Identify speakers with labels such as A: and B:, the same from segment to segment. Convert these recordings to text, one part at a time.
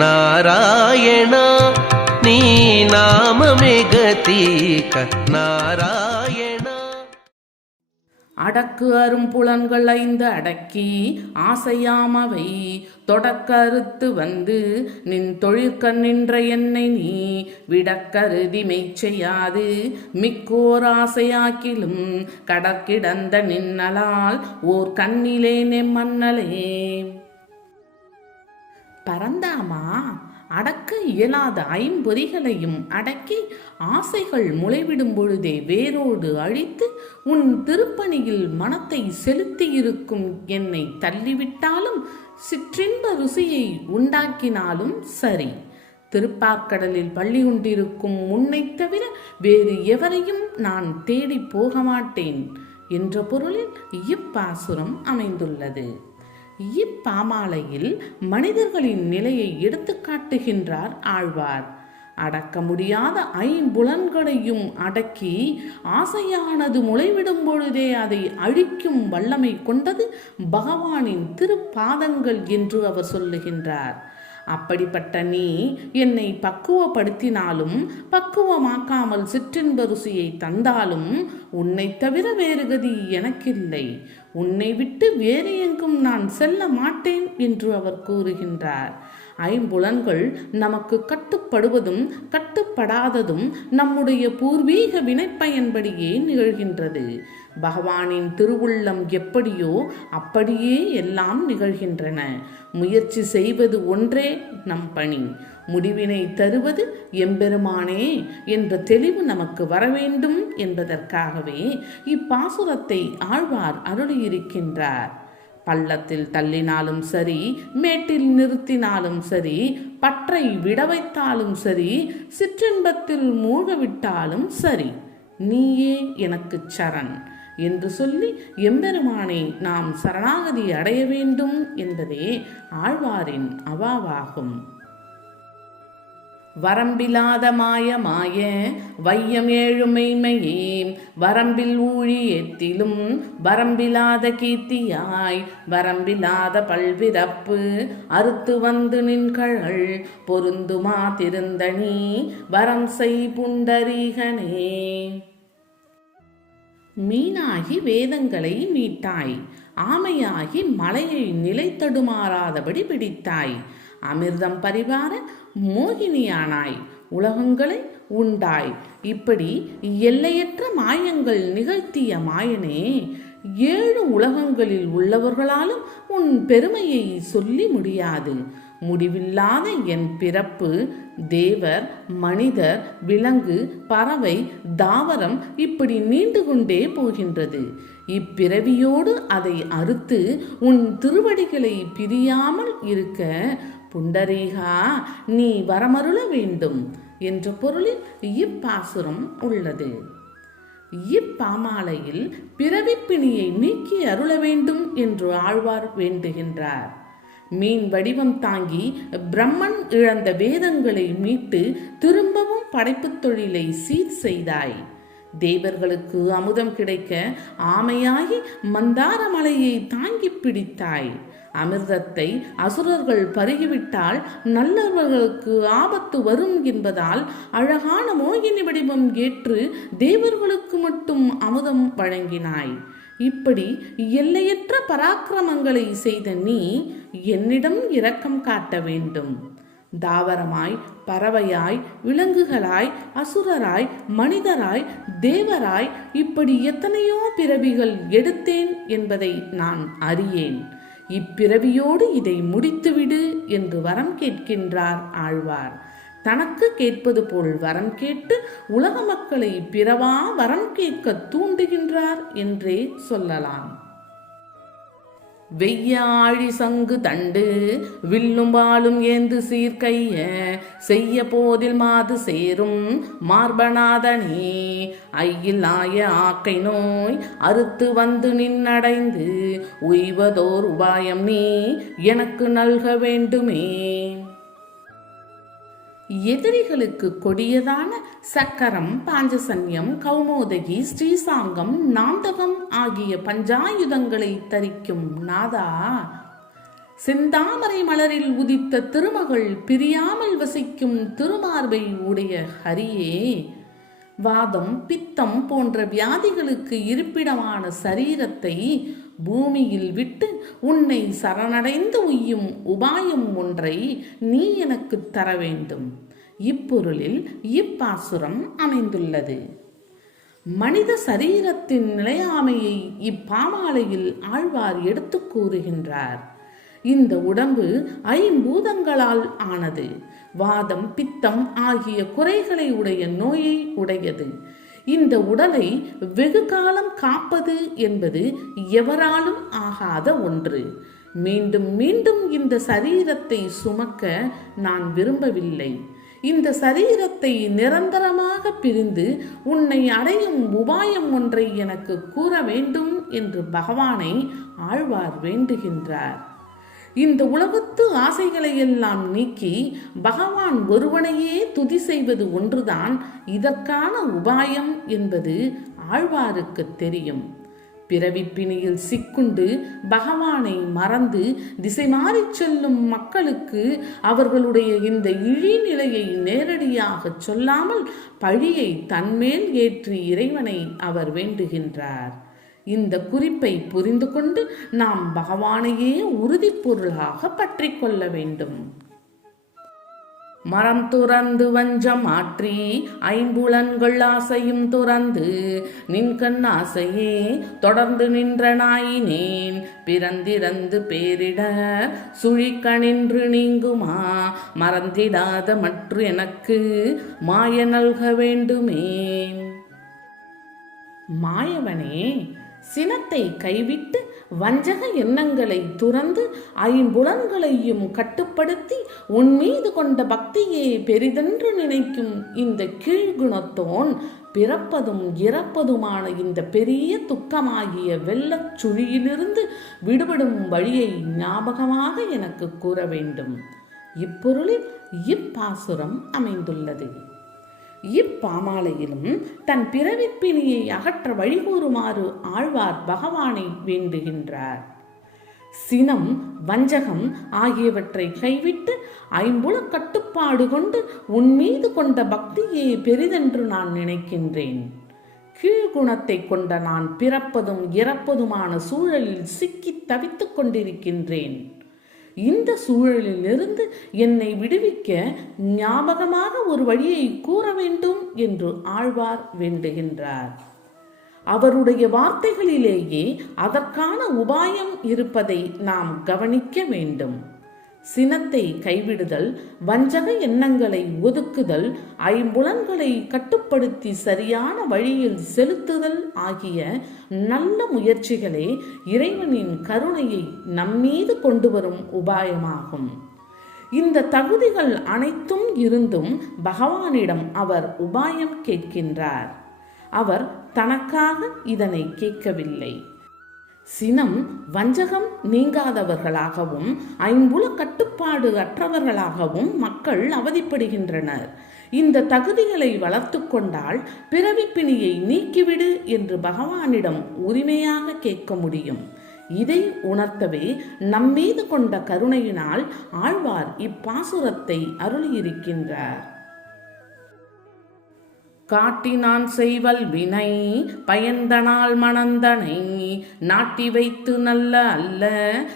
A: నారాయణ నీ నామమే గతీక నారాయణ
B: அடக்கு அரும்புலன்கள் ஐந்து அடக்கி ஆசையாமவை தொடக்கறுத்து வந்து நின் தொழிற்கண் நின்ற என்னை நீ விடக்கருதி மெய்ச்செய்யாது மிக்கோர் ஆசையாக்கிலும் கடற்கிடந்த நின்னலால் ஓர் கண்ணிலே நெம்மன்னலே பரந்தாமா? அடக்க இயலாத ஐம்பொறிகளையும் அடக்கி ஆசைகள் முளைவிடும் பொழுதே வேரோடு அழித்து உன் திருப்பணியில் மனத்தை செலுத்தியிருக்கும் என்னை தள்ளிவிட்டாலும் சிற்றின்ப ருசியை உண்டாக்கினாலும் சரி. திருப்பார்க்கடலில் பள்ளி கொண்டிருக்கும் முன்னைத் தவிர வேறு எவரையும் நான் தேடி போக மாட்டேன் என்ற பொருளில் இப்பாசுரம் அமைந்துள்ளது. இப்பாமாலையில் மனிதர்களின் நிலையை எடுத்து காட்டுகின்றார் ஆழ்வார். அடக்க முடியாத ஐம்புலன்களையும் அடக்கி ஆசையானது முளைவிடும் பொழுதே அதை அழிக்கும் வல்லமை கொண்டது பகவானின் திருப்பாதங்கள் என்று அவர் சொல்லுகின்றார். அப்படிப்பட்ட நீ என்னை பக்குவப்படுத்தினாலும் பக்குவமாக்காமல் சிற்றின்ப ருசியை தந்தாலும் உன்னை தவிர வேறு கதி எனக்கில்லை. உன்னை விட்டு வேறு எங்கும் நான் செல்ல மாட்டேன் என்று அவர் கூறுகின்றார். ஐம்புலன்கள் நமக்கு கட்டுப்படுவதும் கட்டுப்படாததும் நம்முடைய பூர்வீக வினைப்பயன்படியே நிகழ்கின்றது. பகவானின் திருவுள்ளம் எப்படியோ அப்படியே எல்லாம் நிகழ்கின்றன. முயற்சி செய்வது ஒன்றே நம் பணி. முடிவினை தருவது எம்பெருமானே என்ற தெளிவு நமக்கு வர வேண்டும் என்பதற்காகவே இப்பாசுரத்தை ஆழ்வார் அருளியிருக்கின்றார். பள்ளத்தில் தள்ளினாலும் சரி மேட்டில் நிறுத்தினாலும் சரி பற்றை விட வைத்தாலும் சரி சிற்றின்பத்தில் மூழ்க விட்டாலும் சரி நீயே எனக்கு சரண். என்று சொல்லி எம்பெருமானை நாம் சரணாகதி அடைய வேண்டும் என்பதே ஆழ்வாரின் அவாவாகும். வரம்பிலாத மாய மாய வையம் ஏழுமைமையே வரம்பில் ஊழியத்திலும் வரம்பிலாத கீர்த்தியாய் வரம்பிலாத பல்பிறப்பு அறுத்து வந்து நின்கழல் பொருந்துமா திருந்தணி வரம் செய் புண்டரீகனே. மீனாகி வேதங்களை மீட்டாய் ஆமையாகி மலையை நிலை தடுமாறாதபடி பிடித்தாய். அமிர்தம் பரிவார மோகினியானாய். உலகங்களை உண்டாய். இப்படி எல்லையற்ற மாயங்கள் நிகழ்த்திய மாயனே ஏழு உலகங்களில் உள்ளவர்களாலும் உன் பெருமையை சொல்லி முடியாது. முடிவில்லாத என் பிறப்பு தேவர் மனிதர் விலங்கு பறவை தாவரம் இப்படி நீண்டு கொண்டே போகின்றது. இப்பிறவியோடு அதை அறுத்து உன் திருவடிகளை பிரியாமல் இருக்க புண்டரீகா நீ வரமருள வேண்டும் என்ற பொருளில் இப்பாசுரம் உள்ளது. இப்பாமாலையில் பிறவிப்பிணியை நீக்கி அருள வேண்டும் என்று ஆழ்வார் வேண்டுகின்றார். மீன் வடிவம் தாங்கி பிரம்மன் இழந்த வேதங்களை மீட்டு திரும்பவும் படைப்புத் தொழிலை சீர் செய்தாய். தேவர்களுக்கு அமுதம் கிடைக்க ஆமையாகி மந்தார மலையை தாங்கி பிடித்தாய். அமிர்தத்தை அசுரர்கள் பருகிவிட்டால் நல்லவர்களுக்கு ஆபத்து வரும் என்பதால் அழகான மோகினி வடிவம் ஏற்று தேவர்களுக்கு மட்டும் அமுதம் வழங்கினாய். இப்படி எல்லையற்ற பராக்கிரமங்களை செய்த நீ என்னிடம் இரக்கம் காட்ட வேண்டும். தாவரமாய் பறவையாய் விலங்குகளாய் அசுரராய் மனிதராய் தேவராய் இப்படி எத்தனையோ பிறவிகள் எடுத்தேன் என்பதை நான் அறியேன். இப்பிறவியோடு இதை முடித்துவிடு என்று வரம் கேட்கின்றார் ஆழ்வார். தனக்கு கேட்பது போல் வரம் கேட்டு உலக மக்களை பிறவா வரம் கேட்க தூண்டுகின்றார் என்றே சொல்லலாம். வெய்யாழி சங்கு தண்டு வில்லும் வாழும் ஏந்து சீர்கைய செய்ய போதில் மாது சேரும் மார்பநாதனே ஐயில் ஆய ஆக்கை நோய் அறுத்து வந்து நின்னடைந்து உய்வதோர் உபாயம் நீ எனக்கு நல்க வேண்டுமே. எதிரிகளுக்கு கொடியதான சக்கரம் பாஞ்சசன்யம் கௌமோதகி ஸ்ரீசாங்கம் நாந்தகம் ஆகிய பஞ்சாயுதங்களை தரிக்கும் நாதா. செந்தாமரை மலரில் உதித்த திருமகள் பிரியாமல் வசிக்கும் திருமார்பை உடைய ஹரியே. வாதம் பித்தம் போன்ற வியாதிகளுக்கு இருப்பிடமான சரீரத்தை பூமியில் விட்டு உன்னை சரணடைந்து உய்யும் உபாயம் ஒன்றை நீ எனக்கு தர வேண்டும். இப்பொருளில் இப்பாசுரம் அமைந்துள்ளது. மனித சரீரத்தின் நிலையாமையை இப்பாமாலையில் ஆழ்வார் எடுத்துக் கூறுகின்றார். இந்த உடம்பு ஐம்பூதங்களால் ஆனது. வாதம் பித்தம் ஆகிய குறைகளை உடைய நோயை உடையது. இந்த உடலை வெகு காலம் காப்பது என்பது எவராலும் ஆகாத ஒன்று. மீண்டும் மீண்டும் இந்த சரீரத்தை சுமக்க நான் விரும்பவில்லை. இந்த சரீரத்தை நிரந்தரமாக பிரிந்து உன்னை அடையும் உபாயம் ஒன்றை எனக்கு கூற வேண்டும் என்று பகவானை ஆழ்வார் வேண்டுகின்றார். இந்த உலகத்து ஆசைகளை எல்லாம் நீக்கி பகவான் ஒருவனையே துதி செய்வது ஒன்றுதான். இதற்கான உபாயம் என்பது ஆழ்வாருக்கு தெரியும். பிறவிப்பிணியில் சிக்குண்டு பகவானை மறந்து திசை மாறிச் செல்லும் மக்களுக்கு அவர்களுடைய இந்த இழிநிலையை நேரடியாக சொல்லாமல் பழியை தன்மேல் ஏற்றி இறைவனை அவர் வேண்டுகின்றார். இந்த குறிப்பை புரிந்து கொண்டு நாம் பகவானையே உறுதி பொருளாக பற்றி கொள்ள வேண்டும். மரம் துறந்து வஞ்சம் ஆற்றி ஐம்புலன்கள் ஆசையும் துறந்து நின்கண் ஆசையே தொடர்ந்து நின்ற நாயினேன் பிறந்திறந்து பேரிட சுழிக்கணின்று நீங்குமா மறந்திடாத மற்ற எனக்கு மாய நல்க வேண்டுமே. மாயவனே சினத்தை கைவிட்டு வஞ்சக எண்ணங்களை துறந்து ஐம்புலன்களையும் கட்டுப்படுத்தி உன் மீது கொண்ட பக்தியே பெரிதென்று நினைக்கும் இந்த கீழ்குணத்தோன் பிறப்பதும் இறப்பதுமான இந்த பெரிய துக்கமாகிய வெள்ளச் சுழியிலிருந்து விடுபடும் வழியை ஞாபகமாக எனக்கு கூற வேண்டும். இப்பொருளில் இப்பாசுரம் அமைந்துள்ளது. இப்பாமாலையிலும் தன் பிறவிப்பிணியை அகற்ற வழிகூறுமாறு ஆழ்வார் பகவானை வேண்டுகின்றார். சினம் வஞ்சகம் ஆகியவற்றை கைவிட்டு ஐம்புல கட்டுப்பாடு கொண்டு உன் மீது கொண்ட பக்தியே பெரிதென்று நான் நினைக்கின்றேன். கீழ்குணத்தை கொண்ட நான் பிறப்பதும் இறப்பதுமான சூழலில் சிக்கித் தவித்துக் கொண்டிருக்கின்றேன். இந்த சூழலிலிருந்து என்னை விடுவிக்க ஞாபகமாக ஒரு வழியை கூற வேண்டும் என்று ஆழ்வார் வேண்டுகின்றார். அவருடைய வார்த்தைகளிலேயே அதற்கான உபாயம் இருப்பதை நாம் கவனிக்க வேண்டும். சினத்தை கைவிடுதல் வஞ்சக எண்ணங்களை ஒதுக்குதல் ஐம்புலன்களை கட்டுப்படுத்தி சரியான வழியில் செலுத்துதல் ஆகிய நல்ல முயற்சிகளே இறைவனின் கருணையை நம்மீது கொண்டு வரும் உபாயமாகும். இந்த தகுதிகள் அனைத்தும் இருந்தும் பகவானிடம் அவர் உபாயம் கேட்கின்றார். அவர் தனக்காக இதனை கேட்கவில்லை. சினம் வஞ்சகம் நீங்காதவர்களாகவும் ஐம்புல கட்டுப்பாடு அற்றவர்களாகவும் மக்கள் அவதிப்படுகின்றனர். இந்த தகுதிகளை வளர்த்து கொண்டால் பிறவிப்பிணியை நீக்கிவிடு என்று பகவானிடம் உரிமையாக கேட்க முடியும். இதை உணர்த்தவே நம்மீது கொண்ட கருணையினால் ஆழ்வார் இப்பாசுரத்தை அருளியிருக்கின்றார். காட்டினான் செய்வல் வினை பயந்தனால் மணந்தனை நாட்டி வைத்து நல்ல அல்ல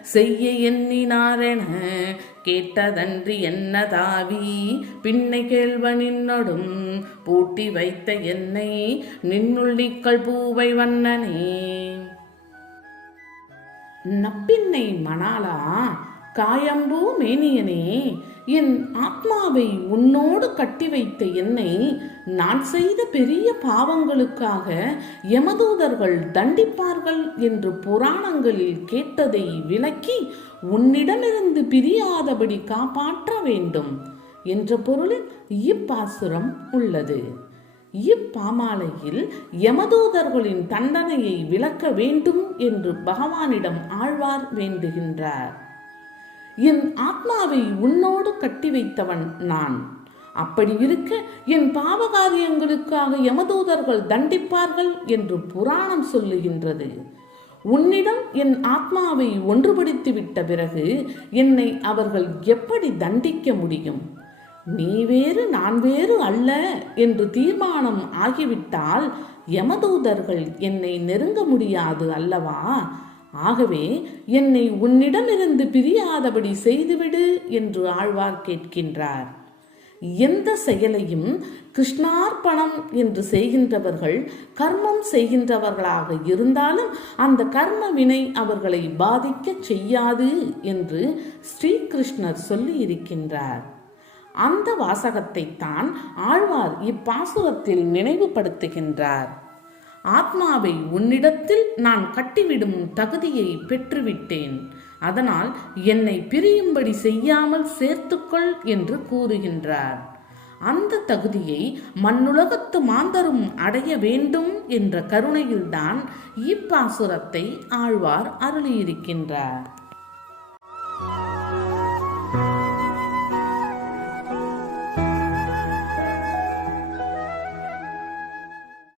B: செய்ய எண்ணினாரென கேட்டதன்றி என்னதாவி பின்னை கேள்வனின்னொடும் பூட்டி வைத்த என்னை நின்னுள்ளிக்கள் பூவை வண்ணனே. நப்பின்னை மணாலா காயம்பூ மேனியனே என் ஆத்மாவை உன்னோடு கட்டி வைத்த என்னை நான் செய்த பெரிய பாவங்களுக்காக யமதூதர்கள் தண்டிப்பார்கள் என்று புராணங்களில் கேட்டதை விளக்கி உன்னிடமிருந்து பிரியாதபடி காப்பாற்ற வேண்டும் என்ற பொருளில் இப்பாசுரம் உள்ளது. இப்பாமாலையில் யமதூதர்களின் தண்டனையை விளக்க வேண்டும் என்று பகவானிடம் ஆழ்வார் வேண்டுகின்றார். என் ஆத்மாவை உன்னோடு கட்டி வைத்தவன் நான். அப்படி இருக்க என் பாவகாரியங்களுக்காக யமதூதர்கள் தண்டிப்பார்கள் என்று புராணம் சொல்லுகின்றது. உன்னிடம் என் ஆத்மாவை ஒன்றுபடுத்தி விட்ட பிறகு என்னை அவர்கள் எப்படி தண்டிக்க முடியும்? நீ வேறு நான் வேறு அல்ல என்று தீர்மானம் ஆகிவிட்டால் யமதூதர்கள் என்னை நெருங்க முடியாது அல்லவா? ஆகவே என்னை உன்னிடமிருந்து பிரியாதபடி செய்துவிடு என்று ஆழ்வார் கேட்கின்றார். எந்த செயலையும் கிருஷ்ணார்ப்பணம் என்று செய்கின்றவர்கள் கர்மம் செய்கின்றவர்களாக இருந்தாலும் அந்த கர்ம வினை அவர்களை பாதிக்கச் செய்யாது என்று ஸ்ரீகிருஷ்ணர் சொல்லி இருக்கின்றார் அந்த வாசகத்தை தான் ஆழ்வார் இப்பாசுரத்தில் நினைவுபடுத்துகின்றார். ஆத்மாவை உன்னிடத்தில் நான் கட்டிவிடும் தகுதியை பெற்றுவிட்டேன். அதனால் என்னை பிரியும்படி செய்யாமல் சேர்த்துக்கொள் என்று கூறுகின்றார். அந்த தகுதியை மண்ணுலகத்து மாந்தரும் அடைய வேண்டும் என்ற கருணையில்தான் இப்பாசுரத்தை ஆழ்வார் அருளியிருக்கின்றார்.